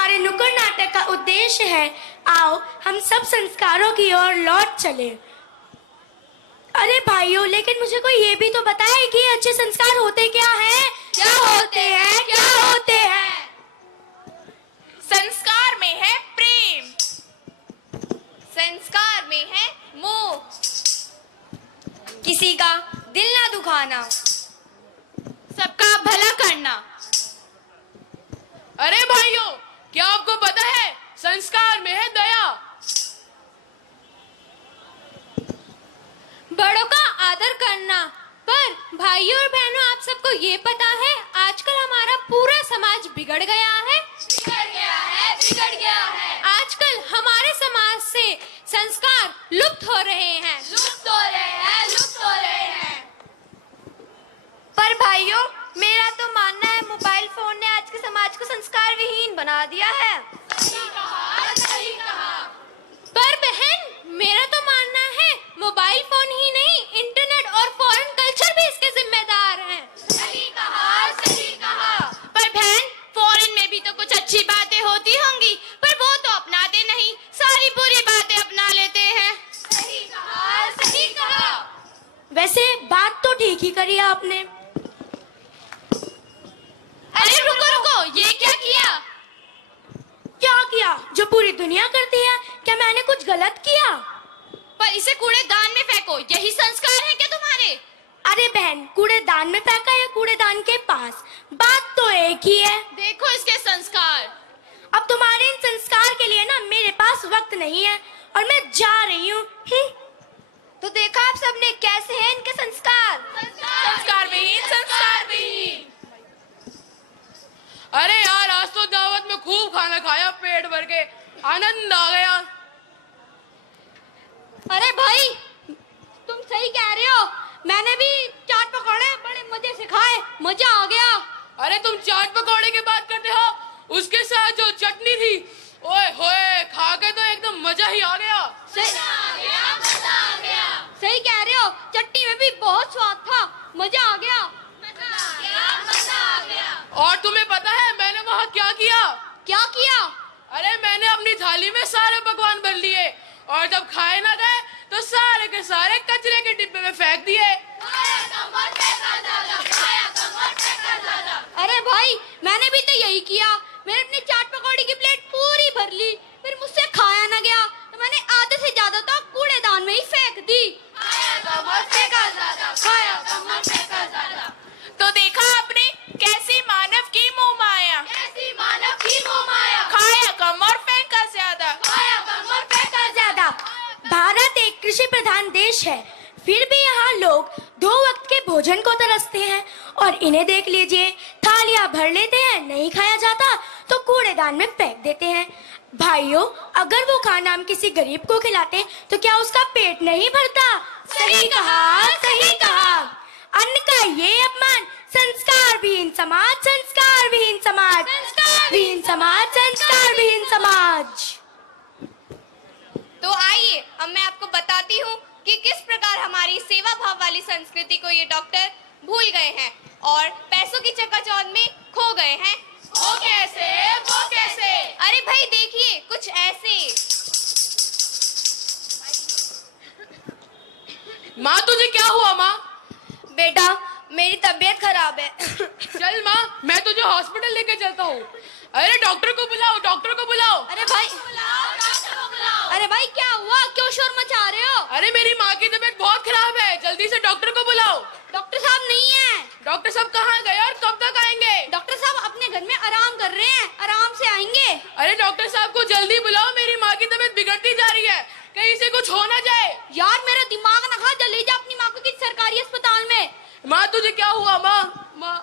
हमारे नुक्कड़ नाटक का उद्देश्य है, आओ हम सब संस्कारों की ओर लौट चले। अरे भाइयों, लेकिन मुझे कोई ये भी तो बताए कि अच्छे संस्कार होते क्या हैं? क्या होते हैं? क्या होते हैं? संस्कार में है प्रेम, संस्कार में है मोह, किसी का दिल ना दुखाना, सबका भला करना। अरे भाइयों, क्या आपको पता है संस्कार में है दया, बड़ों का आदर करना। पर भाइयों और बहनों, आप सबको ये पता है आजकल हमारा पूरा समाज बिगड़ गया है। आजकल हमारे समाज से संस्कार लुप्त हो रहे हैं। पर भाइयों, मेरा तो मानना है मोबाइल फोन ने आज के समाज को संस्कार विहीन बना दिया है। सही कहा। पर बहन, मेरा तो मानना है मोबाइल फोन ही नहीं, इंटरनेट और फॉरेन कल्चर भी इसके जिम्मेदार हैं। सही कहा। पर बहन, फॉरेन में भी तो कुछ अच्छी बातें होती होंगी, पर वो तो अपनाते नहीं, सारी बुरी बातें अपना लेते हैं। सही कहा। वैसे बात तो ठीक ही करी आपने। अरे रुको, ये क्या किया? क्या किया? जो पूरी दुनिया करती है। क्या मैंने कुछ गलत किया? पर इसे कूड़ेदान में फेंको, यही संस्कार है क्या तुम्हारे? अरे बहन, कूड़ेदान में फेंका या कूड़ेदान के पास, बात तो एक ही है। देखो इसके संस्कार। अब तुम्हारे इन संस्कार के लिए ना मेरे पास वक्त नहीं है और मैं जा रही हूँ। तो देखा आप सबने कैसे हैं इनके संस्कार। संस्कार विहीन। अरे यार, आज तो दावत में खूब खाना खाया, पेट भर के आनंद आ गया। अरे भाई, तुम सही कह रहे हो, मैंने भी चाट पकौड़े बड़े मजे से खाए, मजा आ गया। अरे तुम चाट पकौड़े की बात करते हो, उसके साथ जो चटनी थी, ओए होए, खा के तो एकदम मजा ही आ गया। मजा आ गया। सही कह रहे हो, चटनी में भी बहुत स्वाद था, मजा आ गया। और तुम्हें पता है मैंने वहाँ क्या किया? क्या किया? अरे मैंने अपनी थाली में सारे पकवान भर लिए और जब खाए ना गए तो सारे के सारे कचरे के डिब्बे में फेंक दिए। अरे भाई, मैंने भी तो यही किया। मैंने अपनी चाट पकौड़ी की प्लेट पूरी भर ली, फिर मुझसे खाया ना गया तो मैंने आधे से ज्यादा तो कूड़ेदान में ही फेंक दी। तो देखा आपने कैसी मानव की मोह माया, खाया कम और फेंका ज्यादा। भारत एक कृषि प्रधान देश है, फिर भी यहाँ लोग 2 वक्त के भोजन को तरसते हैं और इन्हें देख लीजिए, थालियां भर लेते हैं, नहीं खाया जाता तो कूड़ेदान में फेंक देते हैं। भाइयों, अगर वो खाना हम किसी गरीब को खिलाते तो क्या उसका पेट नहीं भरता? सही कहा। अन्न का ये अपमान, संस्कार विहीन समाज, संस्कार विहीन समाज। तो आइए अब मैं आपको बताती हूँ कि किस प्रकार हमारी सेवा भाव वाली संस्कृति को ये डॉक्टर भूल गए हैं और पैसों की चकाचौंध में खो गए हैं। वो कैसे? अरे भाई देखिए, कुछ ऐसे। माँ, तुझे क्या हुआ? माँ, बेटा, मेरी तबीयत खराब है। चल माँ, मैं तुझे हॉस्पिटल लेके चलता हूँ। अरे डॉक्टर को बुलाओ। अरे भाई, क्या हुआ? क्यों शोर मचा रहे हो? अरे मेरी माँ की तबीयत बहुत खराब है, जल्दी से डॉक्टर को बुलाओ। डॉक्टर साहब नहीं है। डॉक्टर साहब कहाँ गए और कब तक आएंगे? डॉक्टर साहब अपने घर में आराम कर रहे हैं, आराम से आएंगे। अरे डॉक्टर साहब को जल्दी बुलाओ, मेरी माँ की तबीयत बिगड़ती जा रही है, कहीं से कुछ हो ना जाए। यार मेरा दिमाग ना खा, जल्दी जा अपनी माँ को किसी सरकारी अस्पताल में। माँ, तुझे क्या हुआ? माँ,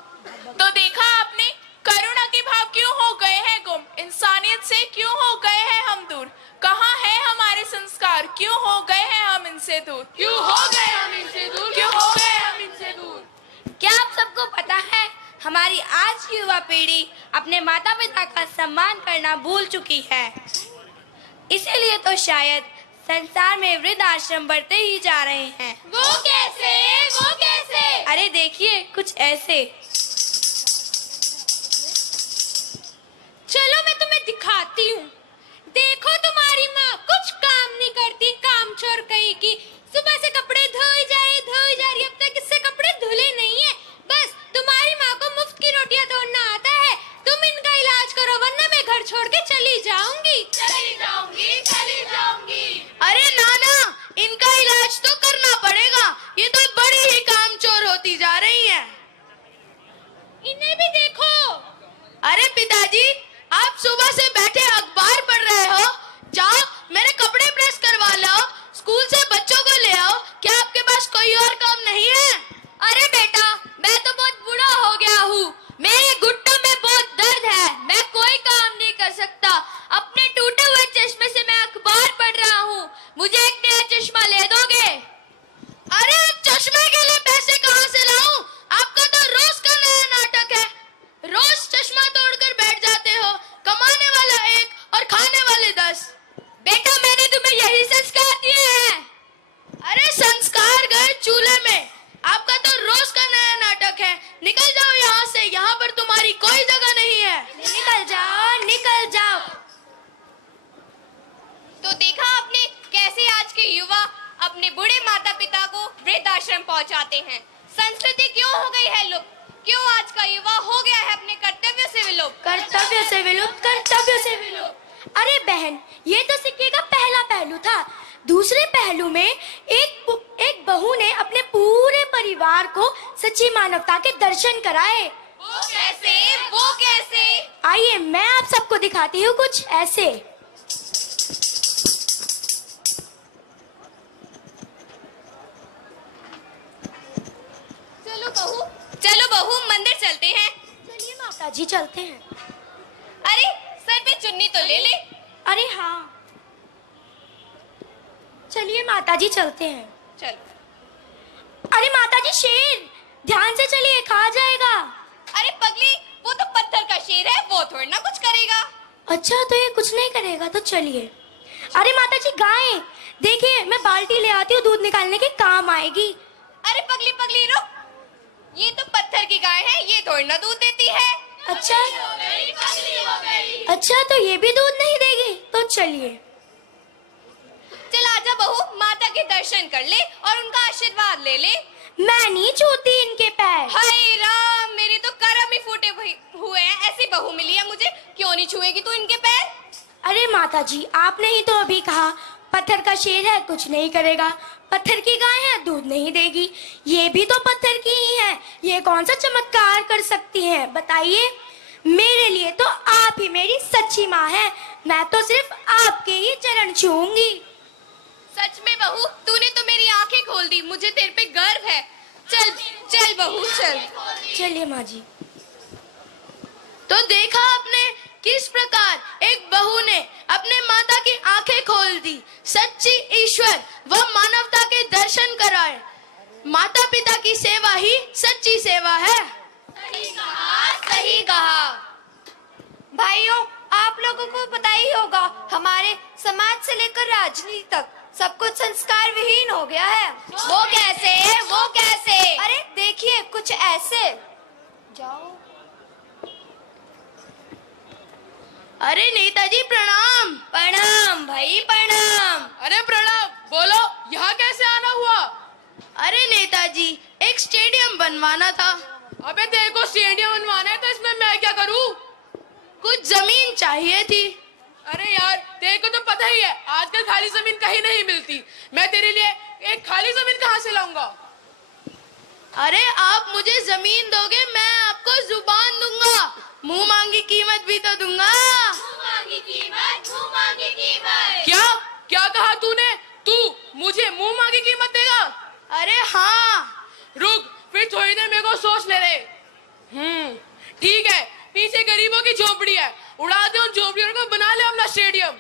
तो देखा आपने, करुणा के भाव क्यों हो गए हैं गुम, इंसानियत से क्यों हो गए हैं हम दूर, कहाँ है हमारे संस्कार, क्यों हो गए हैं हम इनसे दूर। क्या आप सबको पता है, हमारी आज की युवा पीढ़ी अपने माता पिता का सम्मान करना भूल चुकी है। इसीलिए तो शायद संसार में वृद्ध आश्रम बढ़ते ही जा रहे हैं। वो कैसे? अरे देखिए, कुछ ऐसे। चलो मैं तुम्हें दिखा अरे पिताजी, आप सुबह से बैठे अखबार पढ़ रहे हो, जाओ मेरे कपड़े प्रेस करवा लो, स्कूल से बच्चों को ले आओ। क्या आपके पास कोई और काम नहीं है? अरे बेटा, मैं तो बहुत बूढ़ा हो गया हूँ, मेरे घुटनों में बहुत दर्द है, मैं कोई काम नहीं कर सकता। अपने टूटे हुए चश्मे से मैं अखबार पढ़ रहा हूँ, मुझे एक नया चश्मा ले दोगे? अरे चश्मे के लिए पैसे कहाँ से लाऊं? आपका तो रोज का नया नाटक है, रोज चश्मा तोड़कर बैठ जाते हो, कमाने वाला 1 और खाने वाले 10। बेटा, मैंने तुम्हें यही संस्कार दिए हैं। अरे संस्कार गए चूल्हे में, आपका तो रोज का नया नाटक है। निकल जाओ यहाँ से, यहाँ पर तुम्हारी कोई जगह नहीं है। निकल जाओ, निकल जाओ। तो देखा आपने कैसे आज के युवा अपने बूढ़े माता पिता को वृद्धाश्रम पहुंचाते हैं। संस्कृति क्यों हो गई है लुप्त? क्यों आज का युवा हो गया है अपने कर्तव्य से विलुप्त? कर्तव्य से विलुप्त, कर्तव्य से विलुप्त। अरे बहन, ये तो सिक्के का पहला पहलू था। दूसरे पहलू में एक बहू ने अपने पूरे परिवार को सच्ची मानवता के दर्शन कराए। वो कैसे? वो कैसे? आइए मैं आप सबको दिखाती हूँ कुछ ऐसे। चलो बहू मंदिर चलते हैं। चलिए माता जी, चलते हैं। अरे सर पे चुन्नी तो ले ले। अरे हाँ, चलिए माता जी, चलते हैं। चलो। अरे माता जी, शेर ध्यान से चलिए, खा जाएगा। अरे पगली, वो तो पत्थर का शेर है, वो थोड़ी ना कुछ करेगा। अच्छा, तो ये कुछ नहीं करेगा तो चलिए। अरे माता जी, गाय देखिए, मैं बाल्टी ले आती हूँ, दूध निकालने के काम आएगी। अरे पगली पगली रुक, ये तो पत्थर की गाय है, ये थोड़ी ना दूध देती है। अच्छा, अच्छा तो ये भी दूध नहीं देगी, तो चलिए। चल आजा बहू, माता के दर्शन कर ले और उनका आशीर्वाद ले ले। मैं नहीं छूती इनके पैर। हाय राम, मेरे तो करम ही फूटे हुए हैं, ऐसी बहू मिली है मुझे। क्यों नहीं छुएगी तू इनके पैर? अरे माता जी, आपने ही तो अभी कहा पत्थर का शेर है, कुछ नहीं करेगा। पत्थर की गाय है, दूध नहीं देगी। ये भी तो पत्थर की ही है, ये कौन सा चमत्कार कर सकती है बताइए? मेरे लिए तो आप ही मेरी सच्ची माँ है, मैं तो सिर्फ आपके ही चरण छूऊंगी। सच में बहू, तूने तो मेरी आंखें खोल दी, मुझे तेरे पे गर्व है। चल चल बहू चल। चलिए माँ जी। तो देखा आपने किस प्रकार एक बहू ने अपने माता की आंखें खोल दी, सच्ची ईश्वर व मानवता के दर्शन कराए। माता पिता की सेवा ही सच्ची सेवा है। सही कहा, सही कहा। भाइयों, आप लोगों को पता ही होगा, हमारे समाज से लेकर राजनीति तक सब कुछ संस्कार विहीन हो गया है। वो कैसे? वो कैसे? अरे देखिए, कुछ ऐसे। जाओ। अरे नेताजी प्रणाम। प्रणाम भाई, प्रणाम। अरे प्रणाम, बोलो यहाँ कैसे आना हुआ? अरे नेताजी, एक स्टेडियम बनवाना था। अबे तेरे को स्टेडियम बनवाना है तो इसमें मैं क्या करूँ? कुछ जमीन चाहिए थी। अरे यार, तेरे को तो पता ही है, आजकल खाली जमीन कहीं नहीं मिलती। मैं तेरे लिए एक खाली जमीन कहाँ से लाऊंगा? अरे आप मुझे जमीन दोगे, मैं आपको जुबान दूंगा, मुंह मांगी कीमत भी तो दूंगा। मुंह मांगी कीमत, मुंह मांगी कीमत। क्या क्या कहा तूने? तू मुझे मुंह मांगी कीमत देगा? अरे हाँ। रुक, फिर थोड़ी देर मेरे को सोच ले रहे। ठीक है, पीछे गरीबों की झोपड़ी है, उड़ा दे उन झोपड़ियों को, बना ले अपना स्टेडियम।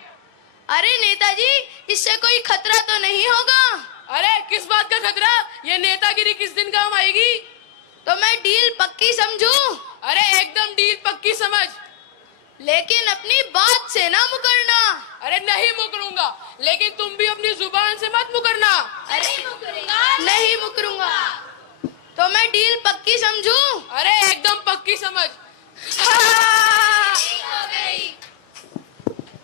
अरे नेताजी, इससे कोई खतरा तो नहीं होगा? अरे किस बात का खतरा? ये नेतागिरी किस दिन काम आएगी? तो मैं डील पक्की समझूं? अरे एकदम डील पक्की समझ, लेकिन अपनी बात से ना मुकरना। अरे नहीं मुकरूंगा, लेकिन तुम भी अपनी जुबान से मत मुकरना। अरे मुकरूंगा, नहीं मुकरूंगा। तो मैं डील पक्की समझूं? अरे एकदम पक्की समझ।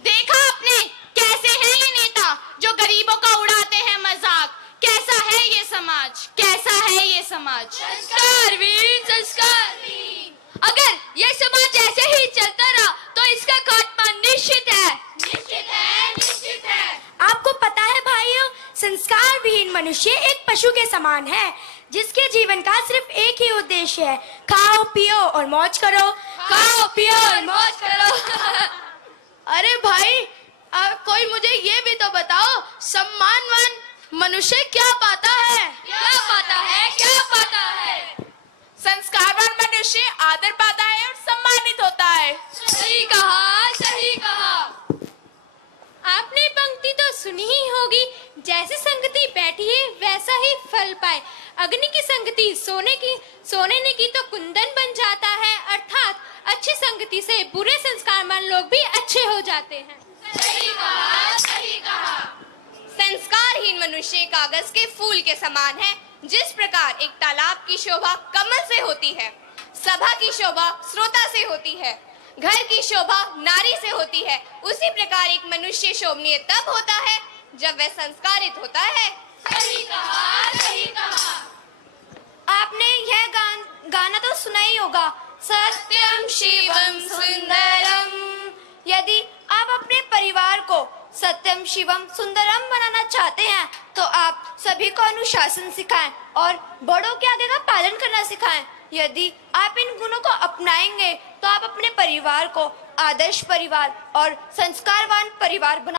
देखा आपने कैसे है ये नेता जो गरीबों का उड़ाते हैं मजाक? कैसा है ये समाज? कैसा है ये समाज? संस्कारहीन, संस्कारहीन। अगर ये समाज ऐसे ही चलता रहा तो इसका खात्मा निश्चित है, निश्चित है, निश्चित है। आपको पता है भाइयों, संस्कार विहीन मनुष्य एक पशु के समान है, जिसके जीवन का सिर्फ एक ही उद्देश्य है, खाओ पियो और मौज करो। खाओ पियो और मौज करो। अरे भाई, कोई मुझे ये भी तो बताओ, सम्मानवान मनुष्य क्या पाता है? क्या पाता है, क्या पाता है? संस्कारवान मनुष्य आदर पाता है और सम्मानित होता है। सही कहा, सही कहा। आपने पंक्ति तो सुनी ही होगी, जैसी संगति बैठी है वैसा ही फल पाए। अग्नि की संगति सोने ने की तो कुंदन बन जाता है, अर्थात अच्छी संगति से बुरे संस्कारवान लोग भी अच्छे हो जाते हैं। सही कहा, सही कहा। संस्कारहीन मनुष्य कागज के फूल के समान है। जिस प्रकार एक तालाब की शोभा कमल से होती है, सभा की शोभा श्रोता से होती है, घर की शोभा नारी से होती है, उसी प्रकार एक मनुष्य शोभनीय तब होता है जब वह संस्कारित होता है। सही कहा, सही कहा। आपने यह गाना तो सुना ही होगा, सत्यम शिवम सुंदरम। यदि आप अपने परिवार को सत्यम शिवम सुंदरम बनाना चाहते हैं तो आप सभी को अनुशासन सिखाएं और बड़ों के आगे का पालन करना सिखाएं। यदि आप इन गुणों को अपनाएंगे तो आप अपने परिवार को आदर्श परिवार और संस्कारवान परिवार बना